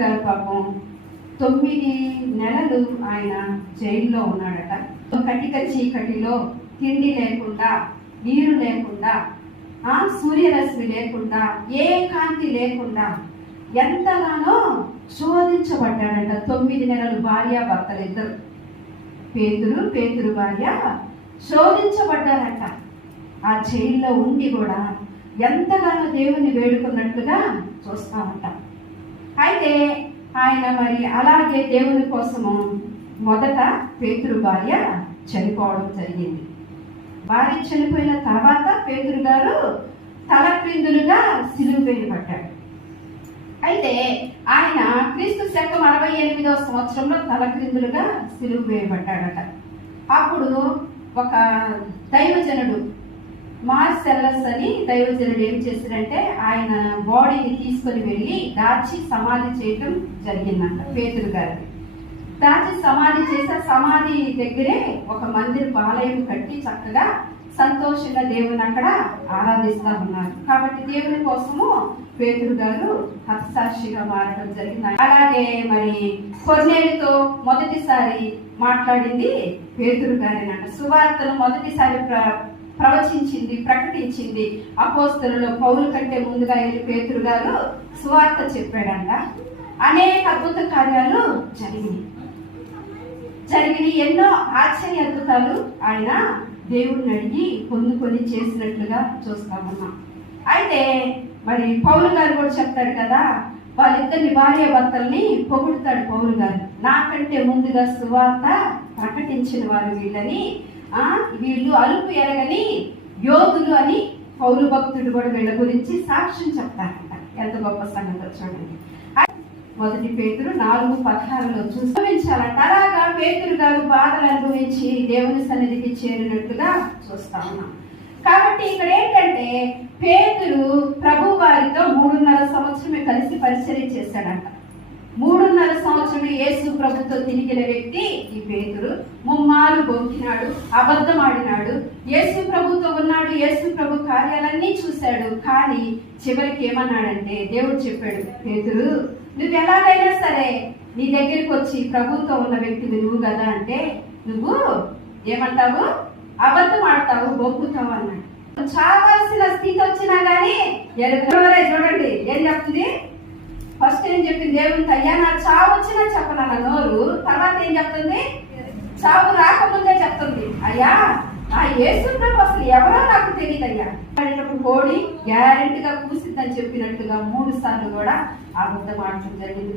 గారు పాపం 9 నెలలు ఆయన జైల్లో ఉన్నాడట. కటిక చీకటిలో తిండి లేకుండా, నీరు లేకుండా, సూర్యరశ్మి లేకుండా, ఏ కాంతి లేకుండా ఎంతగానో శోధించబడ్డాడట. 9 నెలలు భార్యాభర్తలు ఇద్దరు, పేతురు భార్య శోధించబడ్డారట. ఆ జైల్లో ఉండి కూడా ఎంతగానో దేవుని వేడుకున్నట్లుగా చూస్తామట. అయితే ఆయన మరి అలాగే దేవుని కోసము మొదట పేతురు భార్య చనిపోవడం జరిగింది. భార్య చనిపోయిన తర్వాత పేతురు గారు తలక్రిందులుగా సిలువ వేయబడ్డాడు. అయితే ఆయన క్రీస్తు శకం 68వ సంవత్సరంలో తలక్రిందులుగా సిలువ వేయబడ్డాడట. అప్పుడు ఒక దైవజనుడు, మార్సెల్లస్ అని దైవజనుడు ఏం చేశాడంటే ఆయన బాడీని తీసుకొని వెళ్ళి దాచి సమాధి చేయటం జరిగిందంట. పేతురు గారిని దాచి సమాధి చేసి సమాధి దగ్గరే ఒక మందిర ఆలయం కట్టి చక్కగా సంతోషంగా దేవుని అక్కడ ఆరాధిస్తా ఉన్నారు. కాబట్టి దేవుని కోసము పేతురు గారు హతసాక్షిగా మారడం జరిగింది. అలాగే మరి కొర్నేలితో మొదటిసారి మాట్లాడింది పేతురు గారేనంట. సువార్తను మొదటిసారి ప్రవచించింది, ప్రకటించింది అపోస్తలులో పౌలు కంటే ముందుగా వెళ్ళి పేతురు గారు సువార్త చెప్పాడంట. అనేక అద్భుత కార్యాలు జరిగినాయి. ఎన్నో ఆశ్చర్య అద్భుతాలు ఆయన దేవుడిని అడిగి పొందుకొని చేసినట్లుగా చూస్తామన్నాం. అయితే మరి పౌలు గారు కూడా చెప్తాడు కదా, వాళ్ళిద్దరిని భార్యాభర్తల్ని పొగుడుతాడు పౌలు గారు. నాకంటే ముందుగా సువార్త ప్రకటించిన వారు వీళ్ళని, వీళ్ళు అలుపు ఎరగని యోధులు అని పౌలు భక్తుడు కూడా వీళ్ళ గురించి సాక్ష్యం చెప్తారంట. ఎంత గొప్ప సంగతి చూడండి. మొదటి పేతురు 4:16 చూపించాలంట. అలాగా పేతురు గారు బాధలు అనుభవించి దేవుని సన్నిధికి చేరినట్టుగా చూస్తా ఉన్నాం. కాబట్టి ఇక్కడ ఏంటంటే పేతురు ప్రభు వారితో 3.5 సంవత్సరమే కలిసి పరిచర్య చేశాడంట. 3.5 సంవత్సరమే యేసు ప్రభుతో తిరిగిన వ్యక్తి ఈ పేతురు. ముమ్మారు బొంకినాడు, అబద్ధం ఆడినాడు, యేసు ప్రభుతో ఉన్నాడు, యేసు ప్రభు కార్యాలన్నీ చూశాడు. కానీ చివరికి ఏమన్నాడంటే దేవుడు చెప్పాడు, పేతురు నువ్వు ఎలాగైనా సరే నీ దగ్గరికి వచ్చి ప్రభుతో ఉన్న వ్యక్తిని నువ్వు కదా అంటే నువ్వు ఏమంటావు, అబద్ధం ఆడతావు, బొంకుతావు అన్నాడు. చావాల్సిన స్థితి వచ్చినా గానీ చూడండి ఏం చెప్తుంది. ఫస్ట్ ఏం చెప్పింది దేవునికి, అయ్యా నా చావు వచ్చినా చెప్పనన్న నోరు. తర్వాత ఏం చెప్తుంది, చావు రాకముందే చెప్తుంది, అయ్యా ఆ యేసు ప్రభు అసలు ఎవరో నాకు తెలియదు అయ్యా. కోడి గ్యారెంటీగా కూసిద్దని చెప్పినట్టుగా 3 సార్లు కూడా అబద్ధం ఆడటం జరిగింది.